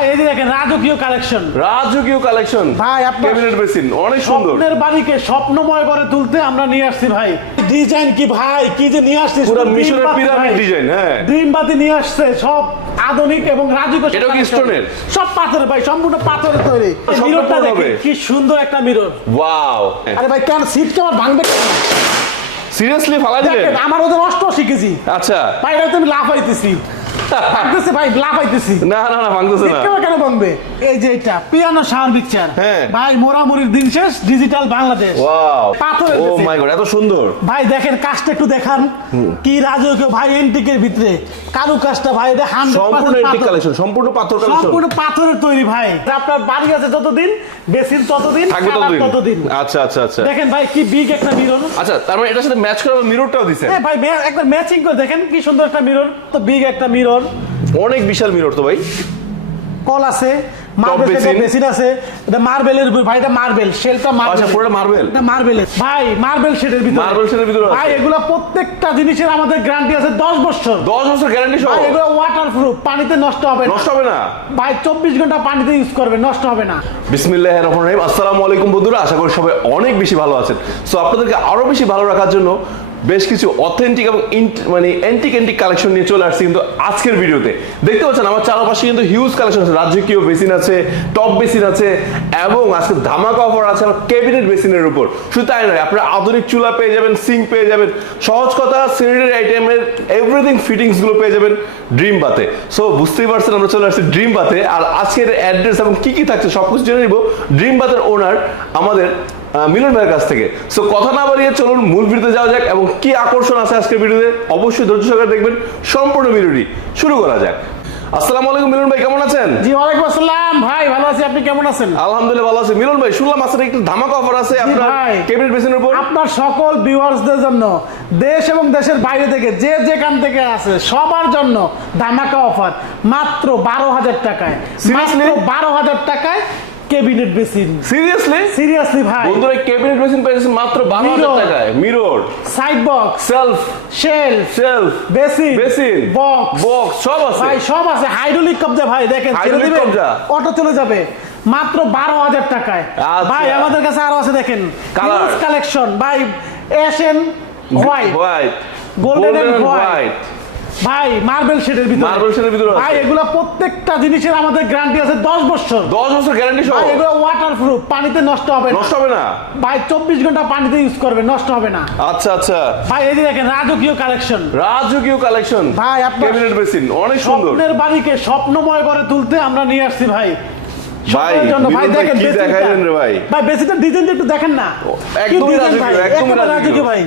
ভাই এই যে দেখেন রাজকীয় কালেকশন রাজকীয় কালেকশন ভাই, আপনার- ক্যাবিনেট বেসিন অনেক সুন্দর। স্বপ্নের বাড়িকে স্বপ্নময় করে তুলতে আমরা নিয়ে আসছি ভাই। ডিজাইন কি ভাই? কি যে নিয়ে আসছি পুরো মিশরের পিরামিড ডিজাইন হ্যাঁ। ড্রিম বাতি নিয়ে আসছে সব আধুনিক এবং রাজকীয় এটাও কি স্টোনের? সব পাথরের ভাই সম্পূর্ণ পাথরের তৈরি। মিররটা দেখেন কি সুন্দর একটা মিরর ওয়াও। আরে ভাই কেন? সিট কেমন ভাঙবে সিরিয়াসলি ফালা দিলেন? আমার ওদের অষ্ট শিখেছি আচ্ছা। ভাই এটা তো আমি লাভ পাইতেছি ভাঙতেছে ভাই না না না ভাঙতেছে না। কেন ভাঙবে? এই যে এটা পিয়ানো পিকচার হ্যাঁ। ভাই মোরামুরির দিন শেষ ডিজিটাল বাংলাদেশ। ওয়াও পাথরের ও মাই গড এত সুন্দর। ভাই দেখেন কাজটা একটু দেখান। কি রাজকীয় ভাই এন্টিকের ভিতরে। কারু কাজটা ভাই এটা সম্পূর্ণ এন্টিক কালেকশন সম্পূর্ণ পাথর কালেকশন সম্পূর্ণ পাথরের তৈরি ভাই। আপনার বাড়ি আছে যতদিন বেসিন ততদিন থাকবে ততদিন। আচ্ছা আচ্ছা আচ্ছা। দেখেন ভাই কি বিগ একটা মিরর আচ্ছা তার মানে এটার সাথে ম্যাচ করে মিররটাও দিছেন? হ্যাঁ ভাই ম্যাচিং করে দেখেন কি সুন্দর একটা মিরর তো বিগ একটা মিরর অনেক বিশাল মিরর তো ভাই। কল আছে মার্বেল আছে এটা মার্বেলের ভাই এটা মার্বেল শেলটা মার্বেল আচ্ছা পুরোটা মার্বেল এটা মার্বেলের ভাই মার্বেল শেডের ভিতরে। মার্বেল শেডের ভিতরে ভাই এগুলা প্রত্যেকটা জিনিসের আমাদের গ্যারান্টি আছে 10 বছর। 10 বছর গ্যারান্টি সহ? ভাই এগুলো ওয়াটার প্রুফ পানিতে নষ্ট হবে না। নষ্ট হবে না? ভাই 24 ঘণ্টা পানিতে ইউজ করবে নষ্ট হবে না। রহিম। আসসালামু আলাইকুম বন্ধুরা আশা করি সবাই অনেক বেশি ভালো আছেন। সো আপনাদেরকে আরও বেশি ভালো রাখার জন্য বেশ কিছু অথেন্টিক এবং মানে অ্যান্টিক অ্যান্টিক কালেকশন নিয়ে চলে আসছি কিন্তু আজকের ভিডিওতে। দেখতে পাচ্ছেন, আমার চারপাশে কিন্তু হিউজ কালেকশন আছে। রাজকীয় বেসিন আছে টপ বেসিন আছে, এবং আজকে ধামাকা অফার আছে আমার ক্যাবিনেট বেসিনের উপর। শুধু তাই নয়, আপনারা আধুনিক চুলা পেয়ে যাবেন সিঙ্ক পেয়ে যাবেন। সহজ কথা সিনিটারি আইটেমের এভরিথিং ফিটিংসগুলো পেয়ে যাবেন ড্রিম বাতে সো বুঝতেই পারছেন, আমরা চলে আসছি ড্রিম বাতে আর আজকের অ্যাড্রেস এবং কি কি থাকছে সব কিছু জেনে নিব। ড্রিম বাতের ওনার আমাদের মিলন ভাইয়ের কাছ থেকে। সো কথা না বাড়িয়ে চলুন, মূল ভিডিওতে যাওয়া যাক এবং কি আকর্ষণ আছে আজকের ভিডিওতে? অবশ্যই ধৈর্য সহকারে দেখবেন সম্পূর্ণ ভিডিওটি। শুরু করা যাক। আসসালামু আলাইকুম মিলন ভাই কেমন আছেন? জি ওয়ালাইকুম আসসালাম। ভাই ভালো আছি। আপনি কেমন আছেন? আলহামদুলিল্লাহ ভালো আছি। মিলন ভাই শুনলাম আজকে একটু ধামাকা অফার আছে আপনার। ক্যাবিনেট বেসিনের উপর। আপনার সকল ভিউয়ার্সদের জন্য দেশ এবং দেশের বাইরে থেকে যে যেখান থেকে আছে সবার জন্য ধামাকা অফার। মাত্র বারো হাজার টাকায়? মাত্র বারো হাজার টাকায় কেবিনেট বেসিন। সিরিয়াসলি সিরিয়াসলি ভাই। বন্ধুরা ক্যাবিনেট বেসিন পেয়েছেন মাত্র বারো হাজার Mirror। টাকায়। Mirror side box shelf shell shelf basin basin box box সব আছে। ভাই সব আছে। হাইড্রোলিক কবজা ভাই দেখেন ছেড়ে দিবেন, অটো চলে যাবে। মাত্র বারো হাজার টাকায়। আচ্ছা। ভাই আমাদের কাছে আরও আছে দেখেন। Color। কালেকশন ভাই Asian white white golden and white ভাই মার্বেল শেডের ভিতরে। Shade এর ভিতরে ভাই এগুলা প্রত্যেকটা জিনিসের আমাদের গ্যারান্টি আছে 10 বছর। 10 বছর গ্যারান্টি সহ? ভাই এগুলো ওয়াটার প্রুফ পানিতে নষ্ট হবে না। নষ্ট হবে না? ভাই 24 ঘণ্টা পানিতে ইউজ করবে নষ্ট হবে না। আচ্ছা আচ্ছা। ভাই এই যে দেখেন রাজকীয় কালেকশন রাজকীয় কালেকশন ভাই, আপনার- ক্যাবিনেট বেসিন অনেক সুন্দর। স্বপ্নের বাড়িকে স্বপ্নময় করে তুলতে আমরা নিয়ে আসছি ভাই। ভাই, ভাই দেখেন কি দেখাইলেন রে ভাই? ভাই বেসিনটা ডিজাইনটা একটু দেখেন না। একদম রাজকীয়, রাজকীয়। রাজকীয় ভাই।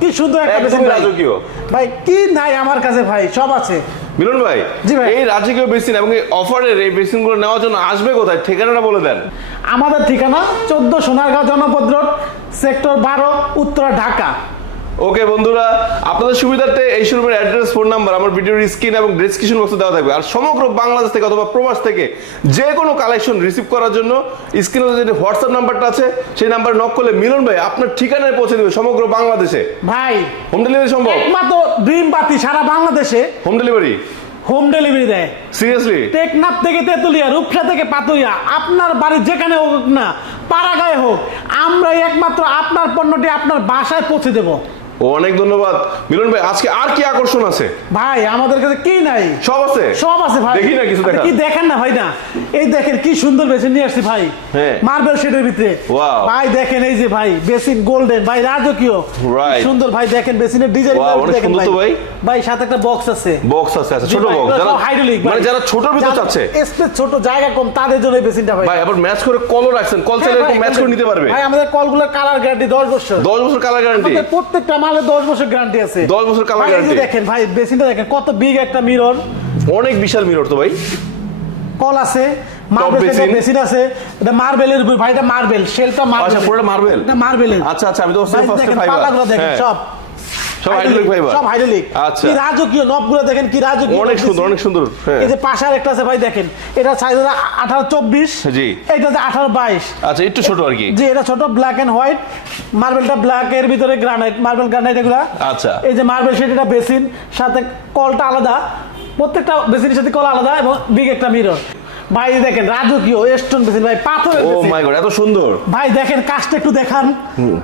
কি শুধু একটা বেসিন রাজকীয়। ভাই কি নাই আমার কাছে ভাই? সব আছে। মিলন ভাই জি ভাই। এই রাজকীয় বেসিন এবং এই অফারের এই বেসিনগুলো নেওয়ার জন্য আসবে কোথায়? ঠিকানাটা বলে দেন। আমাদের ঠিকানা চোদ্দ সোনারগাঁও জনপদ রোড সেক্টর বারো উত্তরা ঢাকা। ওকে বন্ধুরা আপনাদের সুবিধার্থে এই শোরুমের অ্যাড্রেস ফোন নাম্বার আমার ভিডিওর স্ক্রিন এবং ডেসক্রিপশন বক্সে দেওয়া থাকবে। আর সমগ্র বাংলাদেশ থেকে অথবা প্রবাস থেকে যে কোনো কালেকশন রিসিভ করার জন্য স্ক্রিনে যে হোয়াটসঅ্যাপ নাম্বারটা আছে সেই নাম্বার নক করলে মিলন ভাই আপনার ঠিকানায় পৌঁছে দেবে সমগ্র বাংলাদেশে। ভাই হোম ডেলিভারি সম্ভব? একমাত্র ড্রিম বাতি সারা বাংলাদেশে হোম ডেলিভারি হোম ডেলিভারি দেয়। সিরিয়াসলি টেকনাফ থেকে তেতুলিয়া রূপসা থেকে পাতুইয়া আপনার বাড়ি যেখানে হোক না পাড়াগায় হোক আমরা একমাত্র আপনার পণ্যটি আপনার বাসায় পৌঁছে দেব। অনেক ধন্যবাদ। মিলন ভাই আজকে আর কি আকর্ষণ আছে? ভাই আমাদের কাছে কি নাই? সব আছে? সব আছে ভাই। দেখি না কিছু দেখা কি দেখেন না ভাই না? এই দেখেন কি সুন্দর বেসিন নিয়ে আসছি ভাই। হ্যাঁ। মার্বেল শেডের ভিতরে. ভাই দেখেন এই যে ভাই বেসিন গোল্ডেন ভাই রাজকীয়. কি সুন্দর ভাই দেখেন বেসিনের ডিজাইন অনেক দেখেন সুন্দর তো ভাই। ভাই। সাথে একটা বক্স আছে। বক্স আছে আছে ছোট বক্স যারা ভাই। মানে যারা ছোট ভিতর চাচ্ছে। space ছোট জায়গা কম তাদের জন্য এই বেসিনটা ভাই। ভাই আবার ম্যাচ করে কলও রাখছেন। কল চাইলে ভাই, ম্যাচ করে নিতে পারবে। ভাই আমাদের কলগুলোর কালার গ্যারান্টি 10 বছর। 10 বছর কালার গ্যারান্টি প্রত্যেকটা মালে 10 বছর গ্যারান্টি আছে। 10 বছর কালো guarantee। দেখেন ভাই বেসিনটা দেখেন কত বিগ একটা মিরর অনেক বিশাল মিরর তো ভাই। কল আছে মার্বেল। আছে এটা মার্বেলের ভাই এটা মার্বেল শেলটা মার্বেল আচ্ছা পুরোটা মার্বেল এটা মার্বেলের আচ্ছা আচ্ছা আমি তো ফার্স্ট ফার্স্টে ফাইবার দেখেন সব। সব হাইড্রোলিক ফাইবার সব হাইড্রোলিক। আচ্ছা। কি রাজকীয় নবগুলো দেখেন কি রাজকীয় অনেক সুন্দর অনেক সুন্দর হ্যাঁ। এই যে পাশে আরেকটা আছে ভাই দেখেন। এটা সাইজ জি। এটা আচ্ছা একটু ছোট আর কি। জি এটা ছোট ব্ল্যাক এন্ড হোয়াইট মার্বেলটা ব্ল্যাক এর ভিতরে গ্রানাইট মার্বেল গ্রানাইট এগুলা। আচ্ছা। এই যে মার্বেল সেট এটা বেসিন সাথে কলটা আলাদা। প্রত্যেকটা বেসিনের সাথে কল আলাদা এবং বিগ একটা মিরর ভাই দেখেন রাজকীয় স্টোন বেসিন ভাই পাথরের ও মাই গড এত সুন্দর। ভাই দেখেন কাজটা একটু দেখান।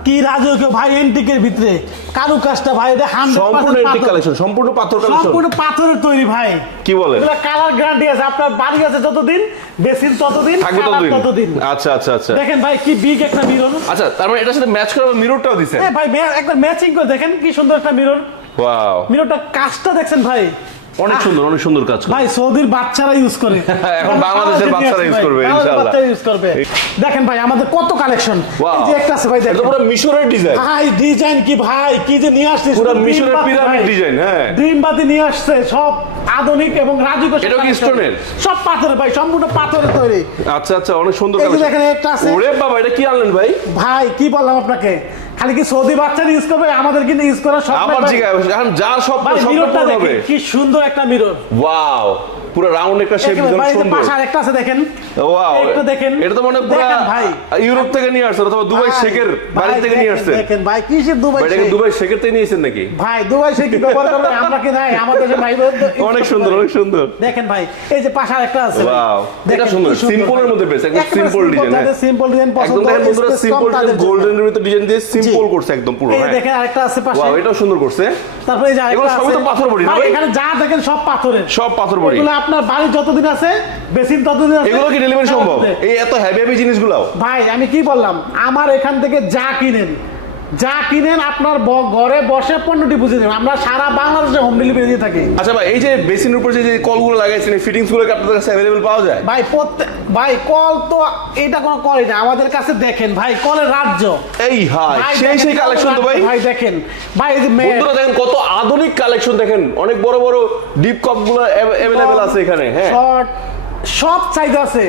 কি রাজকীয় ভাই এন্টিকের ভিতরে। কারু কাজটা ভাই এটা সম্পূর্ণ 100% এন্টিক কালেকশন সম্পূর্ণ পাথর কালেকশন সম্পূর্ণ পাথরের তৈরি ভাই। কি বলেন এগুলা কালার গ্যারান্টি আছে। আপনার বাড়ি আছে যতদিন বেসিন ততদিন থাকবে ততদিন। আচ্ছা আচ্ছা আচ্ছা। দেখেন ভাই কি বিগ একটা মিরর আচ্ছা তার মানে এটার সাথে ম্যাচ করা মিররটাও দিছে হ্যাঁ ভাই একবার ম্যাচিং করে দেখেন কি সুন্দর একটা মিরর ওয়াও মিররটা কাজটা দেখছেন ভাই। অনেক সুন্দর অনেক সুন্দর কাজ ভাই সৌদির বাচ্চারা ইউজ করে। এখন বাংলাদেশের বাচ্চারা use করবে, ইনশাআল্লাহ। বাচ্চারা use করবে। দেখেন ভাই আমাদের কত কালেকশন এই যে একটা আছে ভাই দেখেন। পুরো মিশরের ডিজাইন ভাই ডিজাইন কি ভাই? কি যে নিয়ে আসছে পুরো মিশরের পিরামিড ডিজাইন হ্যাঁ। ড্রিম বাতি নিয়ে আসছে সব আধুনিক এবং রাজকীয় সব কি স্টোনের? সব পাথরের ভাই সম্পূর্ণ পাথরের তৈরি। আচ্ছা আচ্ছা অনেক সুন্দর collection। দেখেন একটা আছে। ওরে বাবা এটা কি আনলেন ভাই? ভাই কি বললাম আপনাকে? খালি কি সৌদি বাচ্চারা ইউজ করবে? আমাদের কিন্তু ইউজ করার সব আবার জায়গায় এখন যা সব সব হবে। কি সুন্দর একটা মিরর ওয়াও পুরো রাউন্ড একটা শেপ যে সুন্দর। পাশে আরেকটা আছে দেখেন। ওয়াও একটু দেখেন। এটা তো মানে পুরো ইউরোপ থেকে নিয়ে আসছে অথবা দুবাই শেখের বাড়ি থেকে নিয়ে আসছে দেখেন ভাই কিসের দুবাই শেখ? দুবাই শেখের থেকে নিয়েছেন নাকি? ভাই দুবাই সে কি ব্যবহার করবে আমরা কি নাই? আমাদের দেশে ভাই অনেক সুন্দর অনেক সুন্দর। দেখেন ভাই এই যে পাশে আরেকটা আছে। দেখেন এটা সুন্দর, কি এর মধ্যে best, একদম যাদের হ্যাঁ। simple design পছন্দ একদম দেখেন বন্ধুরা সিম্পল। গোল্ডেনের ভিতরে ডিজাইন দিয়ে সিম্পল করছে একদম পুরো এই হ্যাঁ। দেখেন আরেকটা আছে পাশে। ওয়াও এটাও সুন্দর করছে। তারপরে এই যে এগুলো আরেকটা সবই তো পাথর বডি না? এখানে যা দেখেন সব পাথরের। সব পাথর বড়ি। এগুলো আপনার বাড়ি যতদিন আছে বেসিন ততদিন আছে এগুলো কি ডেলিভারি সম্ভব? এই এত হেভি হেভি জিনিসগুলো ভাই আমি কি বললাম? আমার এখান থেকে যা কিনেন যা কিনেন আপনার ঘরে বসে পণ্যটি বুঝে দেবেন আমরা সারা বাংলাদেশে হোম ডেলিভারি দিয়ে থাকি। আচ্ছা ভাই এই যে বেসিনের উপর যে কলগুলো লাগাইছেন এই ফিটিংসগুলো আপনাদের কাছে পাওয়া যায়? ভাই প্রত্যেক ভাই কল তো এটা কোনো কলই না আমাদের কাছে দেখেন ভাই কলের রাজ্য। এই হাই সেই সেই কালেকশন তো ভাই। ভাই দেখেন। ভাই এই যে বন্ধুরা দেখেন কত আধুনিক কালেকশন দেখেন। অনেক বড় বড় ডিপ কাপগুলো অ্যাভেলেবেল আছে এখানে হ্যাঁ। শর্ট সব সাইজ আছে।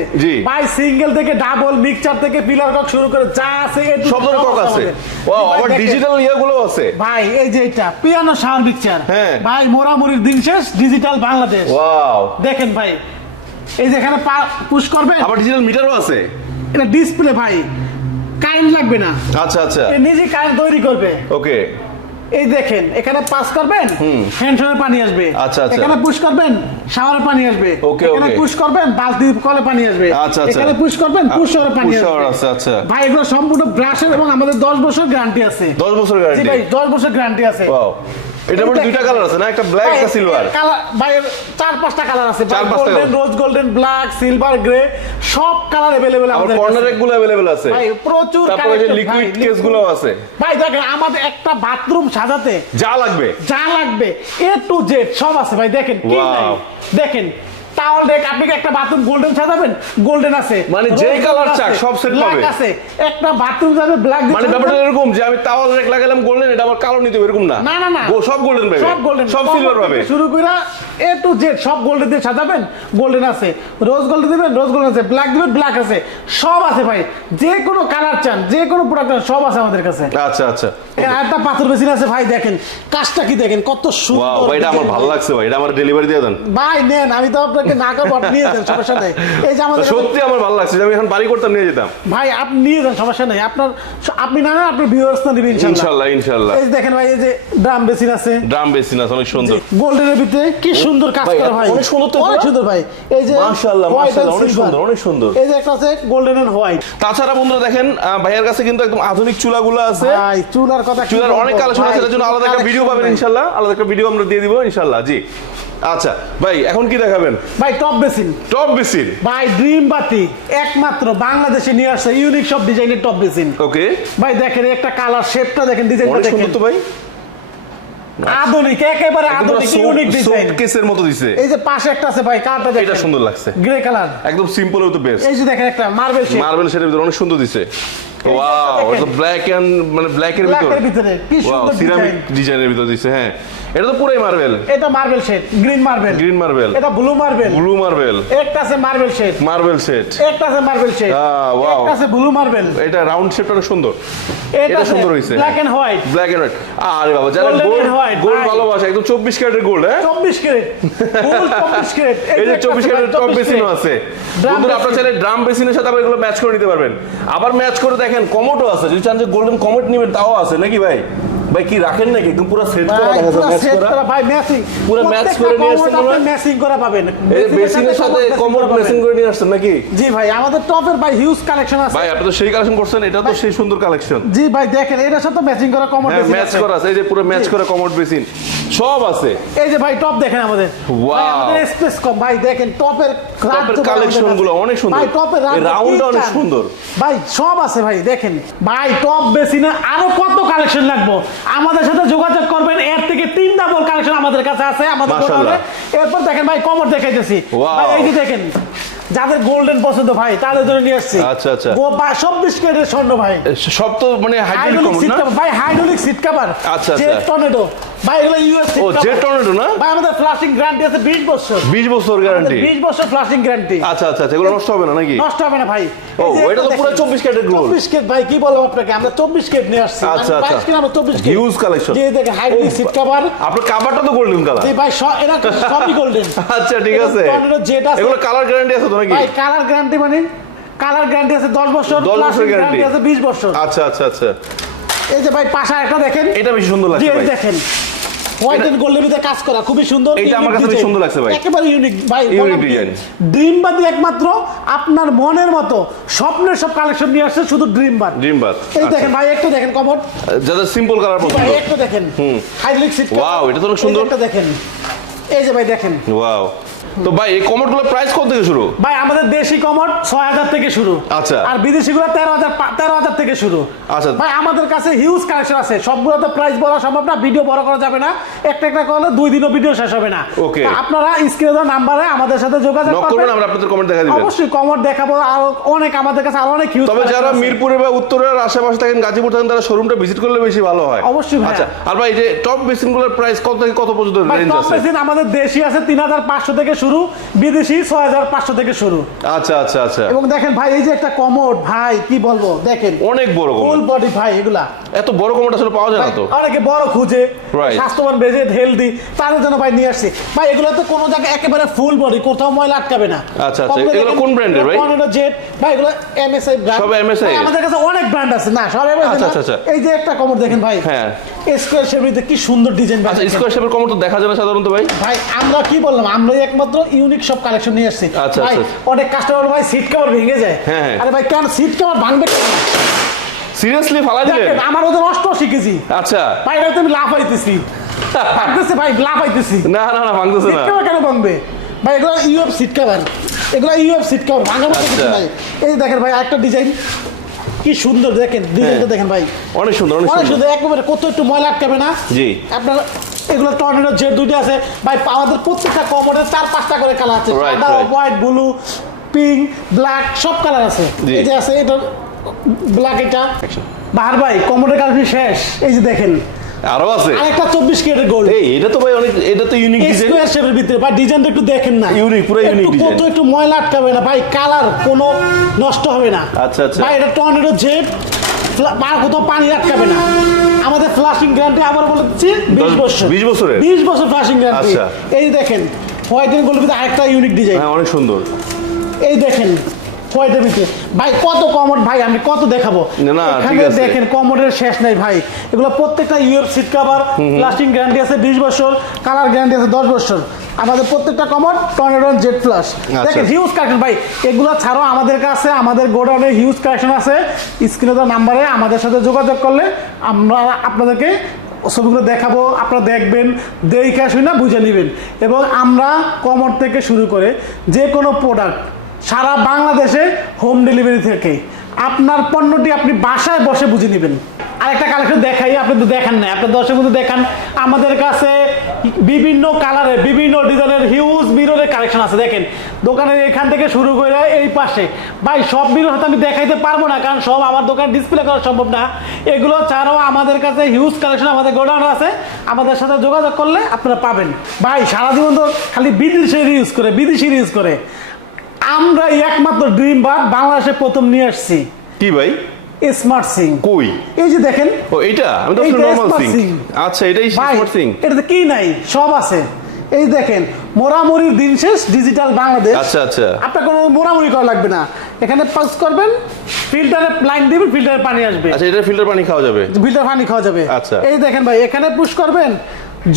ভাই সিঙ্গেল থেকে ডাবল মিক্সচার থেকে পিলার কক শুরু করে যা আছে সব ধরনের কক আছে। আবার। ডিজিটাল ইয়েগুলো আছে। ভাই এই যে এটা পিয়ানো সাউন্ড মিক্সচার হ্যাঁ। ভাই মোরামুরির দিন শেষ ডিজিটাল বাংলাদেশ। ওয়াও দেখেন ভাই এই যে এখানে পুশ করবেন। আবার ডিজিটাল মিটারও আছে। এটা ডিসপ্লে ভাই কারেন্ট লাগবে না। আচ্ছা আচ্ছা। নিজে কারেন্ট তৈরি করবে। ওকে এই দেখেন এখানে পাস করবেন হ্যান্ডশনের পানি আসবে। আচ্ছা, আচ্ছা। এখানে পুশ করবেন শাওয়ার পানি আসবে। ওকে, এখানে পুশ করবেন বাস দিয়ে কলে পানি আসবে। আচ্ছা, আচ্ছা। এখানে পুশ করবেন পুশ শাওয়ারে পানি আসবে। আছে, আচ্ছা। ভাই এগুলো সম্পূর্ণ ব্রাশের এবং আমাদের 10 বছর গ্যারান্টি আছে। 10 বছর জি গ্যারান্টি ভাই 10 বছর গ্যারান্টি আছে। ওয়াও এটার মধ্যে এই দুইটা দেখেন। কালার আছে না একটা ব্ল্যাক একটা সিলভার কালার ভাই এর চার পাঁচটা কালার আছে চার পাঁচটা golden colour। Rose golden black silver grey সব কালার अवेलेबल আবার আমাদের কর্নার কাছে। গুলো অ্যাভেলেবেল আছে ভাই প্রচুর তারপরে যে collection, লিকুইড ভাই, কেস liquid- গুলো আছে ভাই দেখেন আমাদের একটা বাথরুম সাজাতে যা লাগবে যা লাগবে এ টু জেড সব আছে ভাই দেখেন কি Wow. নাই? দেখেন টাওয়াল ডেক আপনি কি একটা বাথরুম গোল্ডেন সাজাবেন? গোল্ডেন আছে। মানে colour আছে, চাক, সব black পাবে। আছে। একটা বাথরুম যাবে ব্ল্যাক মানে ব্যাপারটা এরকম যে আমি তাওয়াল রেক লাগালাম গোল্ডেন এটা আবার কালো নিতে এরকম না? না না না। সব গোল্ডেন পাবে। সব গোল্ডেন সব সিলভার পাবে। শুরু করে এ টু জেড সব গোল্ডেন দিয়ে সাজাবেন। গোল্ডেন আছে। রোজ গোল্ডেন দিবেন রোজ গোল্ডেন আছে। ব্ল্যাক দিবেন ব্ল্যাক আছে। সব আছে ভাই। যে কোনো কালার চান যে কোনো প্রোডাক্ট চান সব আছে আমাদের কাছে। আচ্ছা আচ্ছা। এর আরেকটা পাথর বেসিন আছে ভাই দেখেন। কাজটা কি দেখেন? কত সুন্দর ভাই এটা আমার ভালো লাগছে ভাই। এটা আমার ডেলিভারি দিয়ে দেন। ভাই নেন আমি তো আপনাকে না করব আপনি নিয়ে যান সমস্যা নেই। এই যে আমাদের সত্যি আমার ভালো লাগছে আমি এখন বাড়ি করতাম নিয়ে যেতাম। ভাই আপনি নিয়ে যান সমস্যা নেই। আপনার আপনি না না আপনার ভিউয়ার্স না নেবেন ইনশাআল্লাহ ইনশাল্লাহ এই দেখেন ভাই এই যে ড্রাম বেসিন আছে। ড্রাম বেসিন আছে অনেক সুন্দর। গোল্ডেনের ভিতরে কি সুন্দর কাজ করা ভাই অনেক সুন্দর তো অনেক সুন্দর ভাই। এই যে মাশাআল্লাহ, মাশাআল্লাহ, অনেক সুন্দর, অনেক সুন্দর। এই যে একটা আছে গোল্ডেন এন্ড হোয়াইট তাছাড়া বন্ধুরা দেখেন ভাইয়ের কাছে কিন্তু একদম আধুনিক চুলাগুলো আছে। ভাই চুলার কথা চুলার অনেক কালেকশন আছে এটার জন্য আলাদা একটা ভিডিও পাবেন ভাই। ইনশাল্লাহ। আলাদা একটা ভিডিও আমরা দিয়ে দিব ইনশাল্লাহ জি। আচ্ছা ভাই এখন কি দেখাবেন? ভাই টপ বেসিন। Top basin? ভাই ড্রিম বাতি একমাত্র বাংলাদেশে নিয়ে আসছে ইউনিক সব ডিজাইনের টপ বেসিন। ওকে ভাই দেখেন একটা কালার শেপটা দেখেন ডিজাইনটা দেখেন। তো ভাই। আধুনিক একেবারে আধুনিক ইউনিক ডিজাইন কেসের মতো দিছে। এই যে পাশে একটা আছে ভাই কালারটা দেখেন। এটা সুন্দর লাগছে। গ্রে কালার একদম সিম্পল তো বেস্ট এই যে দেখেন একটা মার্বেল শেপ মার্বেল সেটার ভিতরে অনেক সুন্দর দিছে। ওয়াও এটা ব্ল্যাক এন্ড মানে ব্ল্যাক এর ভিতর। ভিতরে কি সুন্দর সিরামিক ডিজাইন ডিজাইনের ভিতর দিছে হ্যাঁ। এটা তো পুরাই মার্বেল এটা marble shade green marble green marble এটা ব্লু মার্বেল ব্লু মার্বেল একটা আছে মার্বেল শেড মার্বেল সেট একটা আছে মার্বেল শেড Ah. একটা আছে ব্লু মার্বেল এটা রাউন্ড শেপটা সুন্দর। এটা সুন্দর হইছে। Black and white black and white আরে বাবা যারা গোল্ড গোল্ড ভালোবাসে একদম 24 ক্যারেটের গোল্ড হ্যাঁ? 24 ক্যারেট। ফুল 24 ক্যারেট। এই যে 24 ক্যারেটের টপ বেসিনও আছে। বন্ধুরা আপনারা চাইলে ড্রাম বেসিনের সাথে আবার এগুলো ম্যাচ করে নিতে পারবেন। আবার ম্যাচ করে দেখেন কমোটও আছে। যদি চান যে গোল্ডেন কমোট নেবেন তাও আছে। নাকি ভাই? ভাই কি রাখেন নাকি? একদম পুরো সেট করা দেখা পুরা ম্যাচ করা। ভাই, matching। পুরা প্রত্যেকটা করে নিয়ে আসছেন আপনি মনে করা পাবেন। এই এর বেসিনের সাথে matching কমোড করা নিয়ে আসছেন নাকি? জি ভাই আমাদের টপের ভাই হিউজ কালেকশন আছে। ভাই আপনি তো সেই কালেকশন করছেন এটা তো সেই সুন্দর কালেকশন জি ভাই দেখেন এটার সাথে ম্যাচিং করা কমোড হ্যাঁ ম্যাচ করা আছে এই যে পুরো ম্যাচ করা কমোড বেসিন সব আছে। এই যে ভাই টপ দেখেন আমাদের। আমাদের স্পেস কম। ভাই দেখেন টপের টপের কালেকশনগুলো অনেক সুন্দর। ভাই টপের এই রাউন্ডটা অনেক সুন্দর। ভাই সব আছে ভাই দেখেন। ভাই টপ বেসিনে আরও কত কালেকশন লাগবো? আমাদের সাথে যোগাযোগ করবেন। এর থেকে তিন ডাবল কালেকশন আমাদের কাছে আছে আমাদের। এরপর দেখেন ভাই কমর দেখাইতেছি। এই যে দেখেন যাদের গোল্ডেন পছন্দ ভাই তাদের জন্য নিয়ে আসছি। আচ্ছা, আচ্ছা। চব্বিশ ক্যারেটের স্বর্ণ ভাই। সব তো মানে হাইড্রোলিক সিট ভাই হাইড্রোলিক সিট কভার আচ্ছা, আচ্ছা। টর্নেডো ভাই এগুলো ইউএস ও জেট টর্নেডো না? ভাই আমাদের ফ্লাশিং গ্যারান্টি আছে 20 বছর। 20 বছর গ্যারান্টি 20 বছর ফ্লাশিং গ্যারান্টি আচ্ছা আচ্ছা আচ্ছা এগুলো নষ্ট হবে না নাকি? নষ্ট হবে না ভাই। ও এই এটা তো পুরো 24 ক্যারেট গোল্ড 24 কেট ভাই কি বলব আপনাকে? আমরা 24 কেট নিয়ে আসছি। আচ্ছা, আচ্ছা। 22 কেট আমরা 24 কেট Huge collection। জি দেখেন হাইড্রোলিক সিট কভার আপনার কাভারটা তো গোল্ডেন কালার জি ভাই এরা সবই গোল্ডেন আচ্ছা ঠিক আছে। টর্নেডো জেট আছে। এগুলো কালার গ্যারান্টি আছে তো নাকি? ভাই কালার গ্যারান্টি মানে? কালার গ্যারান্টি আছে 10 বছর 10 বছর গ্যারান্টি আছে 20 বছর। আচ্ছা আচ্ছা আচ্ছা। এই যে ভাই পাশা একটা দেখেন। এটা বেশি সুন্দর লাগছে এই দেখেন। হোয়াইট এন্ড গোল্ডের ভিতরে কাজ করা খুবই সুন্দর এটা আমার কাছে বেশ সুন্দর লাগছে ভাই। একেবারে ইউনিক ভাই ইউনিক ডিজাইন ড্রিম বাদ একমাত্র আপনার মনের মতো স্বপ্নের সব কালেকশন নিয়ে আসছে শুধু ড্রিম বাদ ড্রিম বাদ এই দেখেন ভাই একটু দেখেন কমোড যাদের সিম্পল কালার পছন্দ। ভাই একটু দেখেন। হাইড্রোলিক সিট ওয়াও এটা তো অনেক সুন্দর। একটা দেখেন। এই যে ভাই দেখেন। ওয়াও তো ভাই এই কমোডগুলো প্রাইস কত থেকে শুরু? ভাই আমাদের দেশি কমোড ছয় হাজার থেকে শুরু। আচ্ছা। আর বিদেশি গুলো তেরো হাজার তেরো হাজার থেকে শুরু। আচ্ছা। ভাই আমাদের কাছে হিউজ কালেকশন আছে। সবগুলো তো প্রাইস বলা সম্ভব না ভিডিও বড় করা যাবে না। একটা একটা করলে দুই দিনও ভিডিও শেষ হবে না. তো আপনারা স্ক্রিনে দেওয়া নাম্বারে আমাদের সাথে যোগাযোগ করবেন আমরা আপনাদের কমেন্ট দেখা দিবেন। অবশ্যই কমোড দেখাবো আর অনেক আমাদের কাছে আরও অনেক হিউজ তবে যারা মিরপুরে বা উত্তরের আশেপাশে থাকেন গাজীপুর থাকেন তারা শোরুমটা ভিজিট করলে বেশি ভালো হয়। অবশ্যই। আচ্ছা আর ভাই এই যে টপ বেসিনগুলোর প্রাইস কত থেকে কত পর্যন্ত রেঞ্জ আছে? আমাদের দেশি আছে তিন হাজার পাঁচশো থেকে শুরু বিদেশি ছয় হাজার পাঁচশো থেকে শুরু আচ্ছা আচ্ছা আচ্ছা এবং দেখেন ভাই এই যে একটা কমোড ভাই কি বলব দেখেন অনেক বড় ফুল বডি ভাই এগুলা এত বড় কমোড আসলে পাওয়া যায় না তো অনেকে বড় খুঁজে. স্বাস্থ্যবান বেজে হেলদি তাদের জন্য ভাই নিয়ে আসছে ভাই এগুলো তো কোনো জায়গায় একেবারে ফুল বডি কোথাও ময়লা আটকাবে না আচ্ছা, আচ্ছা। এগুলো কোন এর ভাই? জেট ভাই এগুলো এমএসআই ব্র্যান্ড সব MSI? আমাদের কাছে অনেক ব্র্যান্ড আছে না সব এমএসআই আচ্ছা, আচ্ছা, আচ্ছা। এই যে একটা কমর দেখেন ভাই হ্যাঁ। স্কোয়ার শেপের কি সুন্দর ডিজাইন আচ্ছা। স্কোয়ার শেপের কমোড তো দেখা যায় না সাধারণত ভাই ভাই আমরা কি বললাম আমরা একমাত্র ইউনিক সব কালেকশন নিয়ে আসছি। আচ্ছা, ভাই আচ্ছা। অনেক কাস্টমার ভাই সিট কভার ভেঙে যায়। হ্যাঁ, হ্যাঁ। আরে ভাই কেন সিট কভার ভাঙবে সিরিয়াসলি ফালাই দিলেন? আমার ওদের নষ্ট শিখেছি। আচ্ছা। ভাই এটা তুমি লাভ হইতেছি ভাঙতেছে ভাই লাভ হইতেছি না না না ভাঙতেছে না। কেন ভাঙবে? ভাই এগুলো ইউএফ সিট কভার এগুলো ইউএফ সিট কভার ভাঙার মতো কিছু আচ্ছা। নাই। এই দেখেন ভাই একটা ডিজাইন কি সুন্দর দেখেন ডিজাইনটা হ্যাঁ। দেখেন ভাই। অনেক সুন্দর অনেক সুন্দর একেবারে কত একটু ময়লা আটকাবে না? জি। আপনার এগুলো টর্নেডো জেট দুটো আছে। ভাই আমাদের প্রত্যেকটা কমোডের চার পাঁচটা করে কালার আছে। সাদা হোয়াইট ব্লু পিঙ্ক ব্ল্যাক সব কালার আছে। এই যে আছে এটা ব্ল্যাক এটা। বাহার ভাই কমোডের কালার শেষ। এই যে দেখেন। আরও আছে? আরেকটা চব্বিশ কেটের গোল্ড এই এটা তো ভাই অনেক এটা তো ইউনিক ডিজাইন স্কোয়ার শেপের ভিতরে। ভাই ডিজাইনটা একটু দেখেন না। Unique, পুরো একটু unique কত একটু ময়লা আটকাবে না। ভাই কালার কোনো নষ্ট হবে না। আচ্ছা, আচ্ছা। ভাই এটা টর্নেডো জেট আর কোথাও পানি আটকাবে না। আমাদের ফ্লাশিং গ্যারান্টি আবার বলে দিচ্ছি বিশ বছর। 20 বছরের? বিশ বছর ফ্লাশিং গ্যারান্টি আচ্ছা। এই দেখেন হোয়াইট এন্ড গোল্ড আরেকটা ইউনিক ডিজাইন হ্যাঁ অনেক সুন্দর। এই দেখেন হোয়াইটের ভিতরে ভাই কত কমোড ভাই আমি কত দেখাবো? না, না, এখানে দেখেন কমোডের শেষ নাই ভাই। এগুলো প্রত্যেকটা UF seat cover plastic guarantee আছে বিশ বছর কালার গ্যারান্টি আছে দশ বছর। আমাদের প্রত্যেকটা কমোড টর্নেডো জেড প্লাস দেখেন হিউজ কালেকশন ভাই। এগুলো ছাড়াও আমাদের কাছে আমাদের গোডাউনে হিউজ কালেকশন আছে। স্ক্রিনে দেওয়া নাম্বারে আমাদের সাথে যোগাযোগ করলে আমরা আপনাদেরকে ছবিগুলো দেখাবো আপনারা দেখবেন দেখে শুনে না বুঝে নেবেন। এবং আমরা কমর থেকে শুরু করে যে কোনো প্রোডাক্ট সারা বাংলাদেশে হোম ডেলিভারি থেকে। আপনার পণ্যটি আপনি বাসায় বসে বুঝে নেবেন। আরেকটা কালেকশন দেখাই, আপনি তো দেখান না আপনার দর্শক বন্ধু দেখান, আমাদের কাছে বিভিন্ন কালারে বিভিন্ন ডিজাইনের হিউজ মিররের কালেকশন আছে। দেখেন, দোকানের এখান থেকে শুরু করে এই পাশে। ভাই, সব মিরর হয়তো আমি দেখাইতে পারব না, কারণ সব আমার দোকান ডিসপ্লে করা সম্ভব না। এগুলো ছাড়াও আমাদের কাছে হিউজ কালেকশন আমাদের গোডাউন আছে। আমাদের সাথে যোগাযোগ করলে আপনারা পাবেন। ভাই, সারা জীবন তো খালি বিদেশির ইউজ করে, বিদেশির ইউজ করে। আমরা একমাত্র ড্রিম বার বাংলাদেশে প্রথম নিয়ে আসছি। কি ভাই? Smart sink. কই? এই যে দেখেন ও এটা? আমি তো নরমাল সিং। আচ্ছা এটাই স্মার্ট সিং। এটাতে কি নাই? সব আছে। এই দেখেন মোরামুরির দিন শেষ ডিজিটাল বাংলাদেশ। আচ্ছা, আচ্ছা। আপনার কোনো মোরামুরি করা লাগবে না। এখানে পাস করবেন ফিল্টারে লাইন দিবেন ফিল্টারে পানি আসবে। আচ্ছা এটা ফিল্টার পানি খাওয়া যাবে। ফিল্টার পানি খাওয়া যাবে। আচ্ছা। এই দেখেন ভাই এখানে পুশ করবেন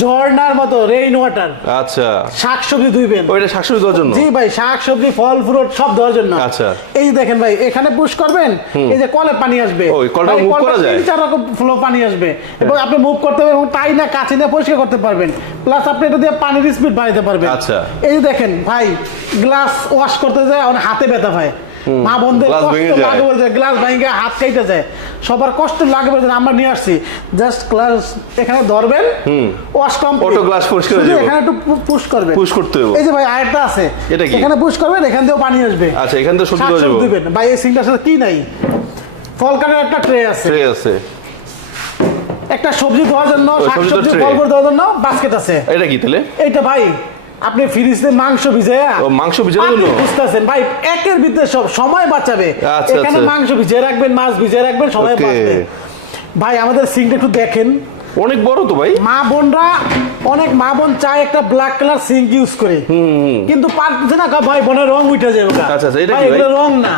ঝর্ণার মতো রেইন ওয়াটার আচ্ছা। শাকসবজি ধুইবেন ওইটা শাকসবজি দেওয়ার জন্য? জি ভাই শাক সবজি ফল ফ্রুট সব দেওয়ার জন্য। আচ্ছা। এই দেখেন ভাই এখানে পুশ করবেন এই যে কলে পানি আসবে। ও, এই কলটা কলটা করা যায়? তিন চার রকম ফ্লো পানি আসবে। এবং আপনি মুভ করতে পারবেন এবং টাই না কাছে নিয়ে পরিষ্কার করতে পারবেন। প্লাস আপনি এটা দিয়ে পানির স্পিড বাড়াতে পারবেন। আচ্ছা। এই দেখেন ভাই গ্লাস ওয়াশ করতে যায় হাতে ব্যথা ভাই মা glass কষ্ট ভেঙে যায়। গ্লাস ভেঙে হাত কেটে যায়। সবার কষ্ট লাগে বলে আমরা নিয়ে আসছি। জাস্ট গ্লাস এখানে ধরবেন ওয়াশ কমপ্লিট glass পরিষ্কার হয়ে যাবে। এখানে একটু পুশ করবেন। পুশ করতে হবে এই যে ভাই আরেকটা আছে। এটা কি? এখানে পুশ করবেন এখান পানি আসবে। আচ্ছা এখান থেকে সবজি দেওয়া দিবেন। ভাই এই সিংটার সাথে কি নাই? ফল কাটার একটা ট্রে আছে। ঠিক আছে। একটা সবজি ধোয়ার জন্য শাকসবজি ফল করে দেওয়ার জন্য বাস্কেট আছে। এটা কি তাহলে? এইটা ভাই আপনি ফ্রিজে মাংস ভিজাইয়া ও, মাংস ভিজানোর জন্য? বুঝতেছেন ভাই একের ভিতরে সব সময় বাঁচাবে। আচ্ছা, এখানে আচ্ছা। মাংস ভিজিয়ে রাখবেন মাছ ভিজিয়ে রাখবেন সময়. বাঁচবে। ভাই আমাদের সিংটা একটু দেখেন। অনেক বড় তো ভাই। মা বোনরা অনেক মা বোন চায় একটা ব্ল্যাক কালার সিঙ্ক ইউজ করে। কিন্তু পারতেছে না ভাই বোনের রং উঠে যায় ওটা। আচ্ছা, আচ্ছা, এটা কি ভাই? রং না।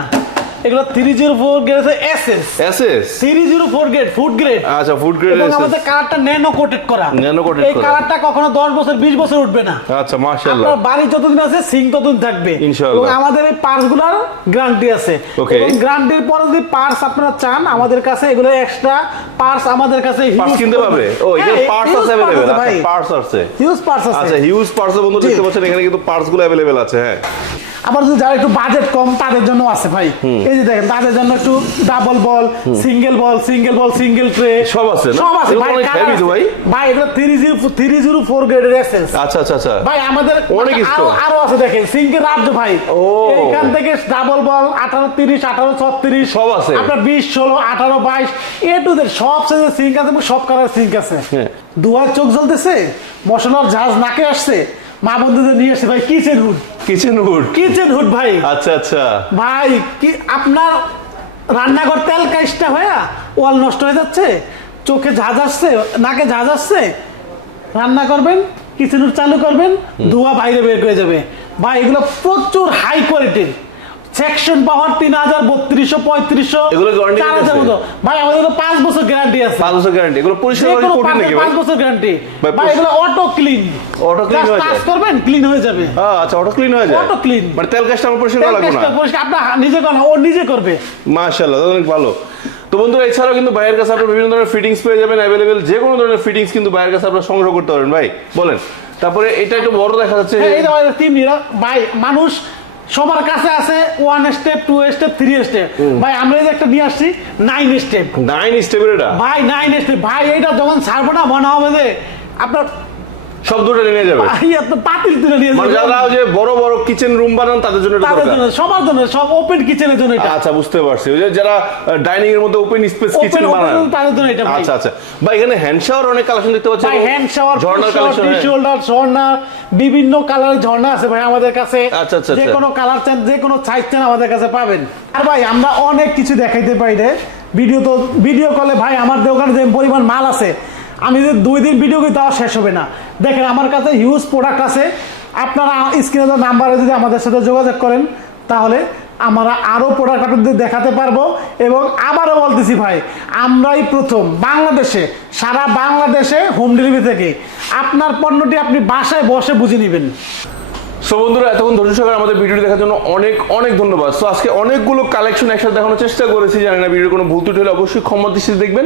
এগুলো three zero four grade SS SS three zero four grade food grade আচ্ছা ফুড গ্রেড এবং এসএস আমাদের কালারটা ন্যানো কোটেড করা Nano coated এই করা। কালারটা কখনো দশ বছর বিশ বছর উঠবে না আচ্ছা মাশাআল্লাহ আপনার বাড়ি যতদিন আছে সিং ততদিন থাকবে ইনশাআল্লাহ। এবং আমাদের এই পার্টস গুলার গ্যারান্টি আছে Okay. এবং গ্যারান্টির পরে যদি পার্টস আপনারা চান আমাদের কাছে এগুলো এক্সট্রা পার্টস আমাদের কাছে পার্টস কিনতে পাবে ও এখানে পার্টস আছে अवेलेबल আচ্ছা পার্টস আছে হিউজ পার্টস আছে আচ্ছা হিউজ পার্টস বন্ধু জি। দেখতে পাচ্ছেন এখানে কিন্তু পার্টস গুলো अवेलेबल আছে হ্যাঁ আবার যদি যারা একটু বাজেট কম তাদের জন্য আছে ভাই এই যে দেখেন তাদের জন্য একটু double ball single ball single ball single tray সব আছে না? সব আছে ভাই। ভাই। ভাই এগুলো three zero three zero four গ্রেডের এসেন্স আচ্ছা আচ্ছা আচ্ছা ভাই আমাদের অনেক stock। আরও আছে দেখেন সিঙ্গেল রাজ্য ভাই ও। এখান থেকে ডাবল বল আঠারো তিরিশ আঠারো ছত্রিশ সব আছে। আপনার বিশ ষোলো আঠারো বাইশ এ টু দের সব সাইজের সিঙ্ক আছে সব কালার সিঙ্ক আছে হ্যাঁ। দুয়ার চোখ জ্বলতেছে মশলার জাহাজ নাকে আসছে মা বন্ধুদের নিয়ে এসে ভাই kitchen hood. Kitchen hood? Kitchen hood ভাই। আচ্ছা আচ্ছা। ভাই কি আপনার রান্নাঘর তেল কাইসটা হয়ে ওয়াল নষ্ট হয়ে যাচ্ছে চোখে ঝাঁজ আসছে নাকে ঝাঁজ আসছে রান্না করবেন কিচেন হুড চালু করবেন ধোয়া বাইরে বের হয়ে যাবে। ভাই এগুলো প্রচুর হাই কোয়ালিটির সেকশন পাওয়ার তিন হাজার বত্রিশশো পঁয়ত্রিশশো এগুলো ভাই আমাদের এগুলো পাঁচ বছর গ্যারান্টি আছে। পাঁচ বছর গ্যারান্টি এগুলো পরিষ্কার কঠিন পাঁচ- নাকি পাঁচ বছর গ্যারান্টি ভাই, এগুলো অটো ক্লিন Auto clean হয়ে যায়? করবেন ক্লিন হয়ে যাবে। হ্যাঁ, আচ্ছা অটো ক্লিন হয়ে যায়। Auto clean। মানে তেল কাজটা আমার পরিষ্কার লাগবে না। পরিষ্কার আপনার নিজে করেন ও নিজে করবে। মাশাআল্লাহ অনেক ভালো। তো বন্ধুরা এছাড়াও কিন্তু ভাইয়ের কাছে আপনারা বিভিন্ন ধরনের ফিটিংস পেয়ে যাবেন অ্যাভেলেবেল যে কোনো ধরনের ফিটিংস কিন্তু ভাইয়ের কাছে আপনারা সংগ্রহ করতে পারেন ভাই। বলেন। তারপরে এটা একটু বড় দেখা যাচ্ছে হ্যাঁ, ভাই মানুষ সবার কাছে আছে one step two step three step ভাই আমরা এই যে একটা নিয়ে আসছি নাইন স্টেপ নাইন স্টেপ এটা? ভাই নাইন স্টেপ ভাই এটা যখন ছাড়বো না মনে হবে যে আপনার সব দুটো নিয়ে যাবে। পাতিল তুলে নিয়ে মানে যাবে। যারা যে বড় বড় কিচেন রুম বানান তাদের জন্য এটা তাদের জন্য সবার জন্য সব ওপেন কিচেনের জন্য এটা। আচ্ছা বুঝতে পারছি। ওই যে যারা ডাইনিং এর মধ্যে ওপেন স্পেস কিচেন বানান। তাদের জন্য এটা আচ্ছা আচ্ছা। ভাই এখানে হ্যান্ড শাওয়ার অনেক কালেকশন দেখতে পাচ্ছি ভাই হ্যান্ড শাওয়ার ঝর্ণার কালেকশন শোল্ডার ঝর্ণা বিভিন্ন কালারের ঝর্ণা আছে ভাই আমাদের কাছে। আচ্ছা, আচ্ছা, যে আচ্ছা। কোনো কালার চান যে কোনো সাইজ চান আমাদের কাছে পাবেন। আর ভাই আমরা অনেক কিছু দেখাইতে পারি রে। ভিডিও তো ভিডিও কলে ভাই আমার দোকানে যে পরিমাণ মাল আছে আমি যে দুই দিন ভিডিও করি তাও শেষ হবে না। দেখেন, আমার কাছে হিউজ প্রোডাক্ট আছে। আপনারা স্ক্রিনে তো নাম্বারে যদি আমাদের সাথে যোগাযোগ করেন, তাহলে আমরা আরও প্রোডাক্ট আপনাদের দেখাতে পারব এবং আবারও বলতেছি ভাই, আমরাই প্রথম বাংলাদেশে, সারা বাংলাদেশে হোম ডেলিভারি থেকে। আপনার পণ্যটি আপনি বাসায় বসে বুঝে নেবেন। সো বন্ধুরা, এতক্ষণ ধৈর্য সহকারে আমাদের ভিডিওটি দেখার জন্য অনেক অনেক ধন্যবাদ। সো আজকে অনেকগুলো কালেকশন একসাথে দেখানোর চেষ্টা করেছি, জানি না ভিডিওর কোনো ভুল ত্রুটি হলে অবশ্যই ক্ষমা দৃষ্টিতে দেখবেন।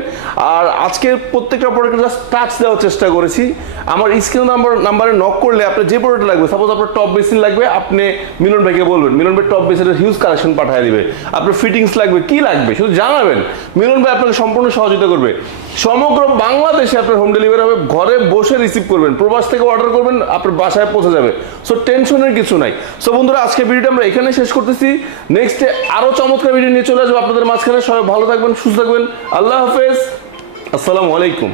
আর আজকে প্রত্যেকটা প্রোডাক্টের জাস্ট টাচ দেওয়ার চেষ্টা করেছি। আমার স্ক্রিন নাম্বার নাম্বারে নক করলে আপনার যে প্রোডাক্ট লাগবে সাপোজ আপনার টপ বেসিন লাগবে, আপনি মিলন ভাইকে বলবেন, মিলন ভাই টপ বেসিনের হিউজ কালেকশন পাঠিয়ে দিবে। আপনার ফিটিংস লাগবে, কি লাগবে? শুধু জানাবেন। মিলন ভাই আপনাকে সম্পূর্ণ সহযোগিতা করবে। সমগ্র বাংলাদেশে আপনার হোম ডেলিভারি হবে, ঘরে বসে রিসিভ করবেন, প্রবাস থেকে অর্ডার করবেন, আপনার বাসায় পৌঁছে যাবে। সো টেনশনের কিছু নাই। সো বন্ধুরা, আজকে ভিডিওটা আমরা এখানে শেষ করতেছি। নেক্সটে আরও চমৎকার ভিডিও নিয়ে চলে আসব আপনাদের মাঝখানে। সবাই ভালো থাকবেন, সুস্থ থাকবেন। আল্লাহ হাফেজ। আসসালামু আলাইকুম।